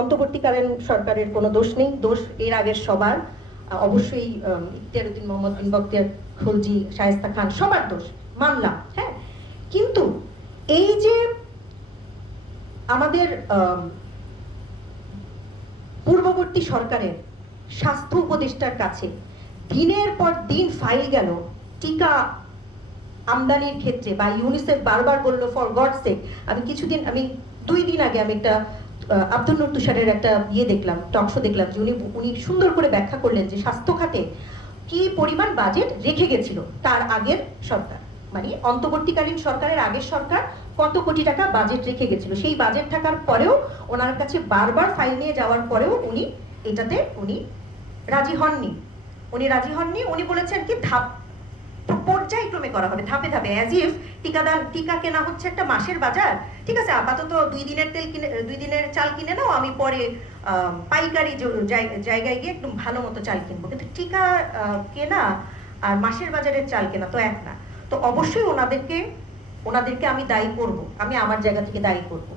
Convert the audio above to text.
অন্তর্বর্তীকালীন সরকারের কোনো দোষ নেই, দোষ এর আগের সবার। অবশ্যই ইখতিয়ারউদ্দিন মোহাম্মদ বিন বখতিয়ার খলজি, শায়েস্তা খান সবার দোষ মানলাম, হ্যাঁ। কিন্তু এই যে আমাদের পূর্ববর্তী সরকারের স্বাস্থ্য উপদেষ্টার কাছে দিনের পর দিন ফাইল গেল টিকা আমদানির ক্ষেত্রে, বা ইউনিসেফ বারবার বললো ফর গড সেক। আমি 2 দিন আগে আমি একটা আব্দুল নূর তুষারের একটা দেখলাম, টকশো দেখলাম, যে উনি সুন্দর করে ব্যাখ্যা করলেন যে স্বাস্থ্য খাতে কি পরিমাণ বাজেট রেখে গেছিল তার আগের সরকার, মানে অন্তর্বর্তীকালীন সরকারের আগের সরকার কত কোটি টাকা বাজেট রেখে গেছিল। সেই বাজেট থাকার পরেও ওনার কাছে বারবার ফাইল নিয়ে যাওয়ার পরেও উনি এটাতে রাজি হননি। উনি বলেছেন কি পর্যায়ক্রমে করা হবে, ধাপে ধাপে, অ্যাজ ইফ টিকা কেনা হচ্ছে একটা মাসের বাজার। ঠিক আছে, আপাতত 2 দিনের চাল কিনে নাও, আমি পরে পাইকারি জায়গায় গিয়ে একদম ভালো মতো চাল কিনবো। কিন্তু টিকা কেনা আর মাসের বাজারের চাল কেনা তো এক না। তো অবশ্যই ওনাদেরকে আমি দায়ী করব, আমি আমার জায়গা থেকে দায়ী করব।